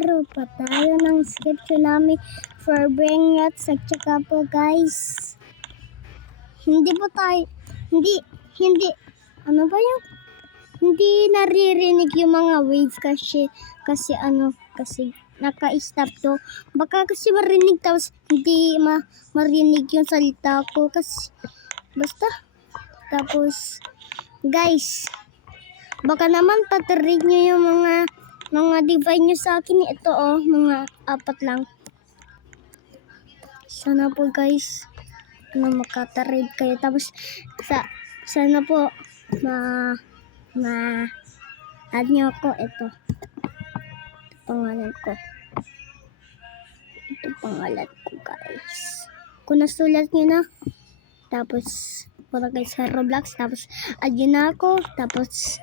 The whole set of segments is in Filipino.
Maglaro pa tayo ng skip tsunami for brain rats at saka po guys. Hindi po tayo, hindi, ano ba yung, hindi naririnig yung mga waves kasi naka-stop to. Baka kasi marinig tapos hindi marinig yung salita ko kasi, basta, tapos, guys, baka naman patarig nyo yung mga divine nyo sa akin. Ito mga 4 lang. Sana po guys, makatarig kayo. Tapos, sana po, add nyo ako. Ito pangalan ko. Ito pangalan ko guys. Kung nasulat nyo na, tapos, para guys sa Roblox, tapos, add nyo na ako. Tapos,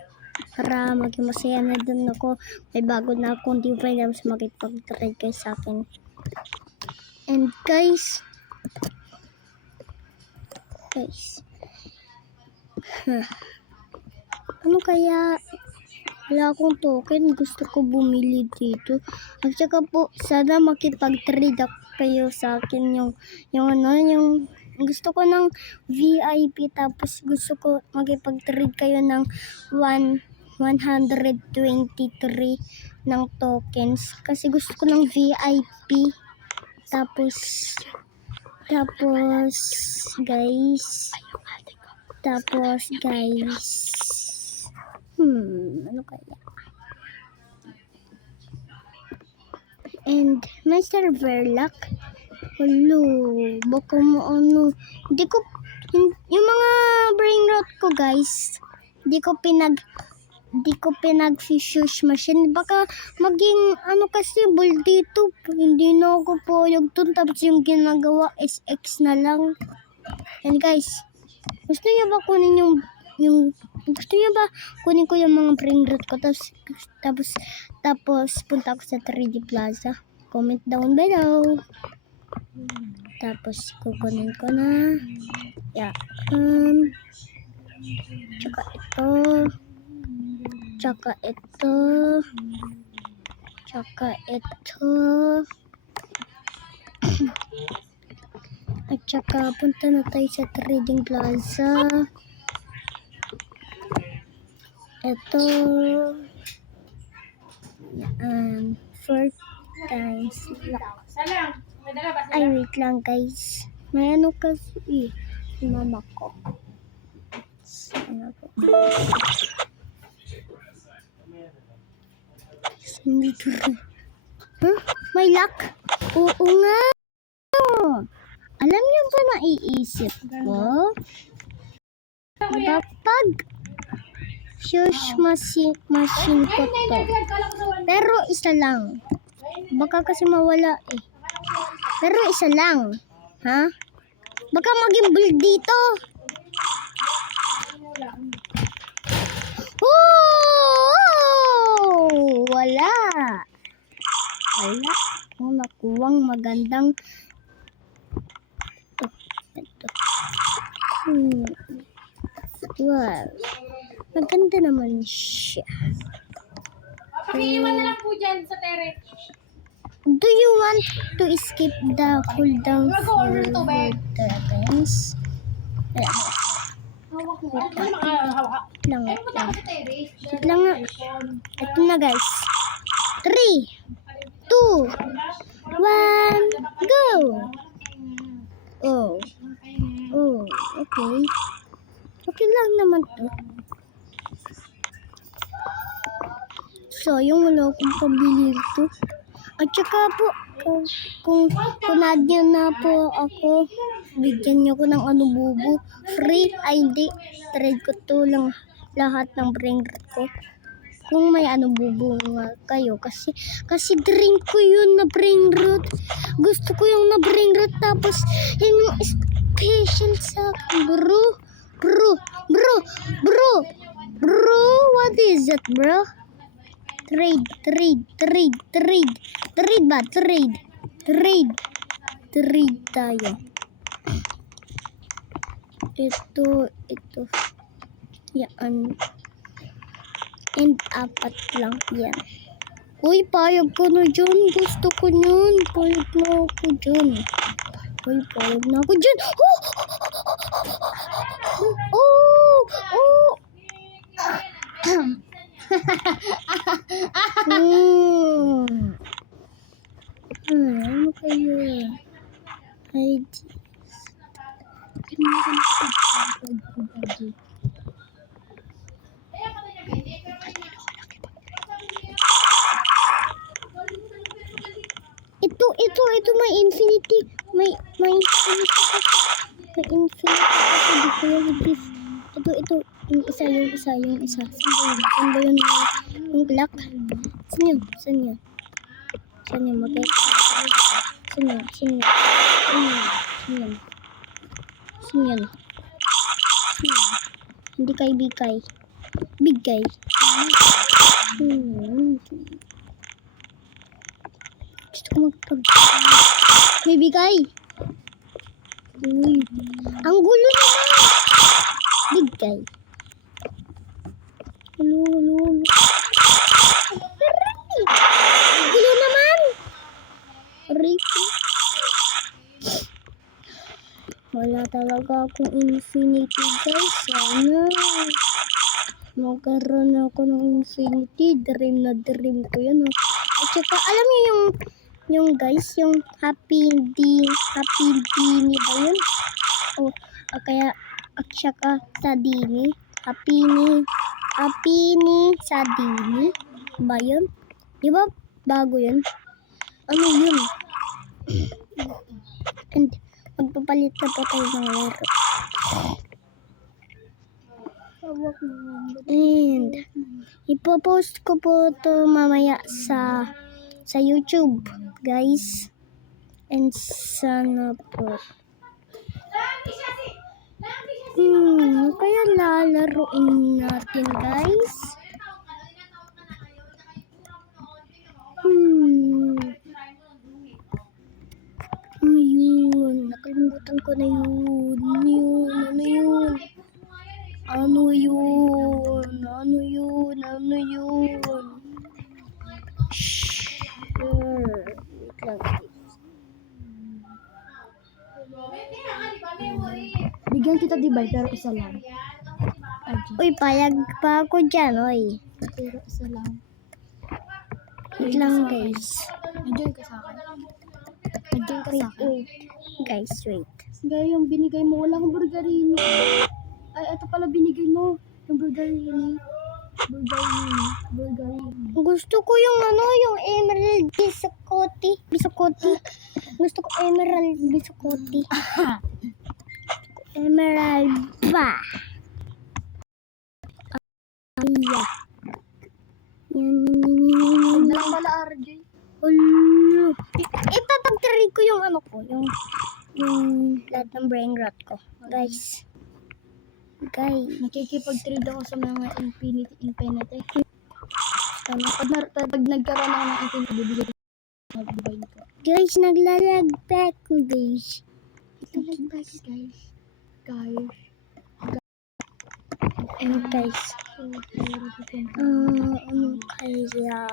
para maging masaya na dun ako. May bago na akong divine, tapos makipag-trade kayo sa akin. And guys, ano kaya, wala akong token, gusto ko bumili dito. At saka po, sana makipag-trade kayo sa akin yung gusto ko ng VIP, tapos gusto ko makipag-trade kayo ng 123 ng tokens kasi gusto ko ng VIP. Tapos guys, ano kaya? And Mr. Verloc, hello, baka mo yung mga brain rot ko guys, hindi ko pinag-fish machine. Baka maging kasi bull dito. Hindi na ako po yung tapos yung ginagawa is X na lang. And guys, gusto niyo ba kunin gusto niyo ba kunin ko yung mga brain rot ko tapos punta ako sa 3D Plaza? Comment down below. Tapos kukunin ko na. Yeah. Tsaka ito. At tsaka punta na tayo sa Trading Plaza. Ito. 4 times lang. Ay, wait lang guys. May ano kasi mama ko. Sana po. May luck? Oo nga. Alam niyo ba naiisip ko? Kapag shush machine ko to. Pero isa lang. Baka kasi mawala eh. Pero isa lang. Ha? Baka maging bull dito. Wala. Kung nakuwang magandang ito. Wow. Maganda naman siya. Pakiiwan na lang po dyan sa terrace. Do you want to skip the cooldown for the games? Hawak mo. Lang nga. Ito na guys. 3, 2, 1, go! Oh, okay. Okay lang naman to. So, yung wala akong pabili ito. At saka po, kung add nyo na po ako, bigyan nyo ko ng bubo. Free, ay hindi. Trade ko to lang lahat ng brain rot ko. Kung may bubo nga kayo. Kasi drink ko yun na brain rot. Gusto ko yung na brain rot. Tapos, yung special sa akin. Bro, what is it, bro? Trade tayo. Ito. Yan. And 4 lang yan. Uy, payag ka na dyan. Gusto ko yun. Payag na ako dyan. Uy, payag na ako dyan. Oh! Oh! Ano kayo? Ay, ito may infinity. May infinity kasi. May infinity kasi di ko yung this. Ito. Yung isa. Saan ba yun? Yung black? Saan yun? Mabek. Saan yun? Hindi kay bigay. Bigay. Gusto ko may bigay. Uy. Ang gulo naman. Bigay. Gulo. Gulo naman. Ricky. Wala talaga akong infinity, guys. Sana magkaroon ako ng infinity. Dream ko yan. At saka, alam niyo yung guys, yung happy dini ba yun? Kaya, at saka sa dini. Happy ni sa dini ba yun? Di ba bago yun? Ano yun? And magpapalit na po tayo ng laro. And ipopost ko po to mamaya sa YouTube, guys. And sana po. Kaya lalaruin natin, guys. Ayun, nakalimutan ko na yun. Ano yun? Wait lang. Bigyan kita di ba, pero isa lang. Uy, payag pa ako dyan, oy. Pero isa lang. Wait lang, guys. Enjoy ka sa akin. Enjoy ka sa akin. Wait. Guys, wait. Gaya yung binigay mo, walang burgerini. Ay, ito pala binigay mo. Yung burgerini. Gusto ko yung yung emerald biscotti. Gusto ko emerald biscotti. Emerald ba? Yeah. Yan lang pala, RJ. Ipapag-try ko yung yung lahat ng brain rot ko. Guys. Nakikipag-trade ako sa mga infinity. Pag nagkaroon ako ng infinity, bibigyan ko ng divine ko. Guys, naglalag back ko, guys. Guys. Ano, guys? Ano kaya?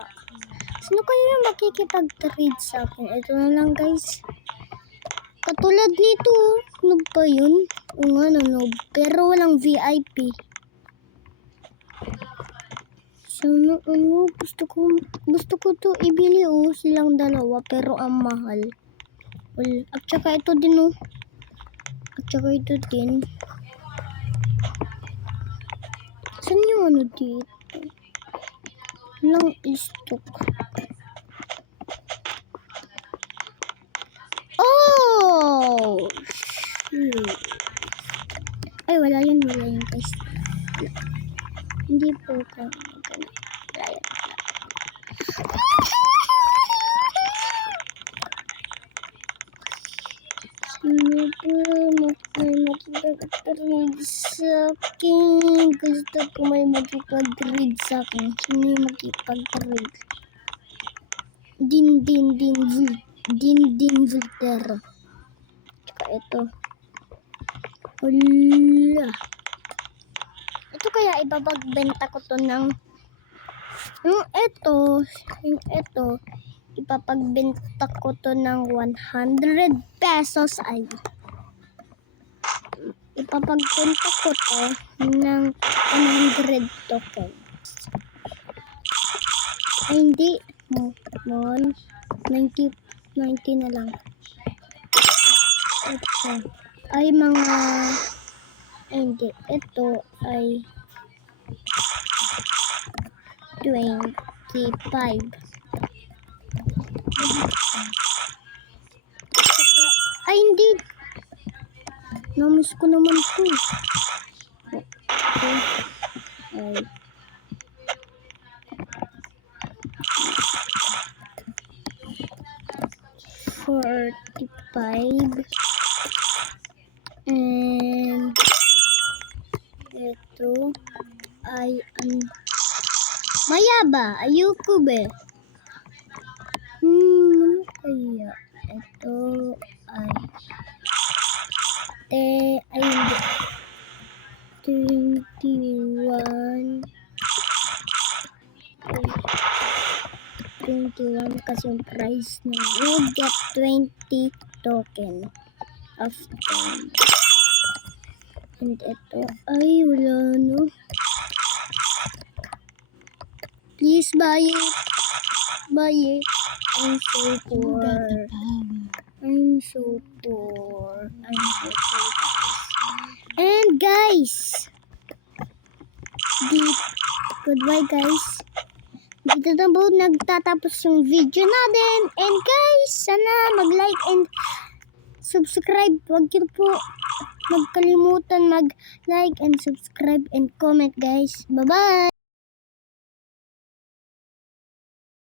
Sino kaya yung makikipag-trade sa akin? Ito na lang, guys. Katulad nito, noob pa yun? O nga, noob. Pero walang VIP. So, gusto ko to ibili, silang dalawa, pero ang mahal. Well, at saka ito din, At saka ito din. Saan yung dito? Walang stock. Oh! Ay, wala yun guys. Hindi po ka. Wala yun. Sino ba makikipag-trade sa akin? Gusto ko may makikipag-trade sa akin. Sino yung makikipag-trade? Din Voltero. Tsaka ito. Ito kaya ibabagbenta ko to ng Yung ito, ipapagbenta ko to ng 100 pesos ay ipapagbenta ko to ng 100 token. Ay, hindi. 90 na lang. Ito ay mga hindi. Ito ay 25. Ay, hindi. Namiss ko naman to. Ito ay 45. And ito ay mayaba. Ayoko ba? Ano kaya? Ito ay ay hindi. 21 kasi yung price na you get 20 token of 10. And ito ay wala no. Please buy it. Buy it. I'm so poor. I'm so poor. And guys, goodbye guys. Dito na po nagtatapos yung video natin. And guys, sana mag-like and subscribe. Huwag niyo po magkalimutan mag-like and subscribe and comment guys. Bye-bye!